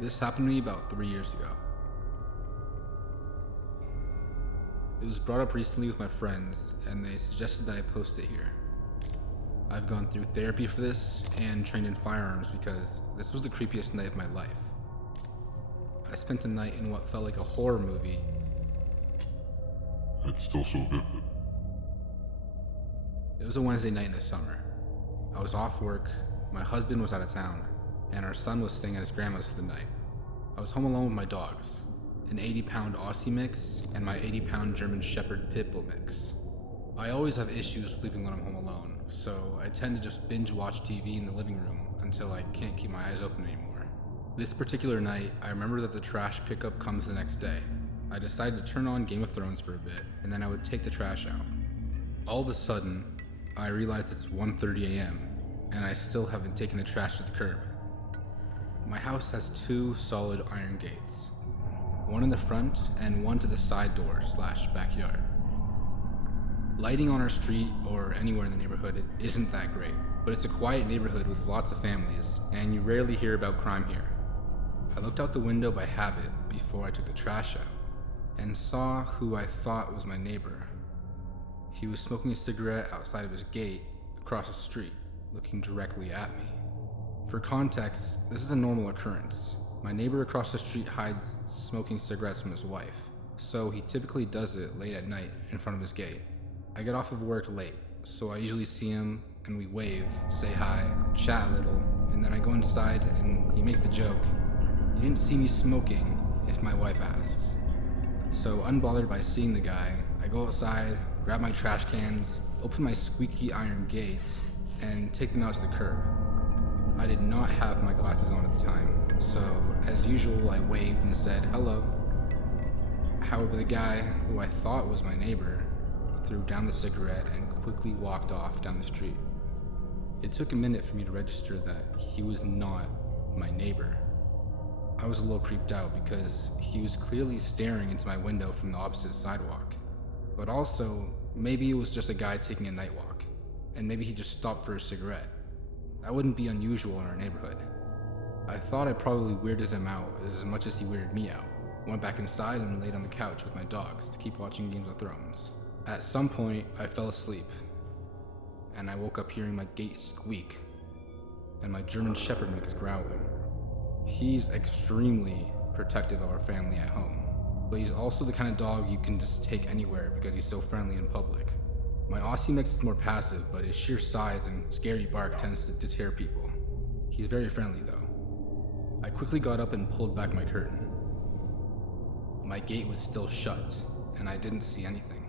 This happened to me about 3 years ago. It was brought up recently with my friends, and they suggested that I post it here. I've gone through therapy for this and trained in firearms because this was the creepiest night of my life. I spent a night in what felt like a horror movie. It's still so vivid. It was a Wednesday night in the summer. I was off work, my husband was out of town, and our son was staying at his grandma's for the night. I was home alone with my dogs, an 80-pound Aussie mix and my 80-pound German Shepherd Pit Bull mix. I always have issues sleeping when I'm home alone, so I tend to just binge watch TV in the living room until I can't keep my eyes open anymore. This particular night, I remember that the trash pickup comes the next day. I decided to turn on Game of Thrones for a bit, and then I would take the trash out. All of a sudden, I realize it's 1:30 a.m., and I still haven't taken the trash to the curb. My house has 2 solid iron gates, one in the front and one to the side door / backyard. Lighting on our street or anywhere in the neighborhood isn't that great, but it's a quiet neighborhood with lots of families, and you rarely hear about crime here. I looked out the window by habit before I took the trash out, and saw who I thought was my neighbor. He was smoking a cigarette outside of his gate across the street, looking directly at me. For context, this is a normal occurrence. My neighbor across the street hides smoking cigarettes from his wife, so he typically does it late at night in front of his gate. I get off of work late, so I usually see him and we wave, say hi, chat a little, and then I go inside and he makes the joke, "You didn't see me smoking," if my wife asks. So unbothered by seeing the guy, I go outside, grab my trash cans, open my squeaky iron gate, and take them out to the curb. I did not have my glasses on at the time, so as usual I waved and said hello. However, the guy, who I thought was my neighbor, threw down the cigarette and quickly walked off down the street. It took a minute for me to register that he was not my neighbor. I was a little creeped out because he was clearly staring into my window from the opposite sidewalk. But also, maybe it was just a guy taking a night walk, and maybe he just stopped for a cigarette. That wouldn't be unusual in our neighborhood. I thought I probably weirded him out as much as he weirded me out. Went back inside and laid on the couch with my dogs to keep watching Game of Thrones. At some point, I fell asleep, and I woke up hearing my gate squeak, and my German Shepherd mix growling. He's extremely protective of our family at home, but he's also the kind of dog you can just take anywhere because he's so friendly in public. My Aussie mix is more passive, but his sheer size and scary bark tends to deter people. He's very friendly though. I quickly got up and pulled back my curtain. My gate was still shut, and I didn't see anything.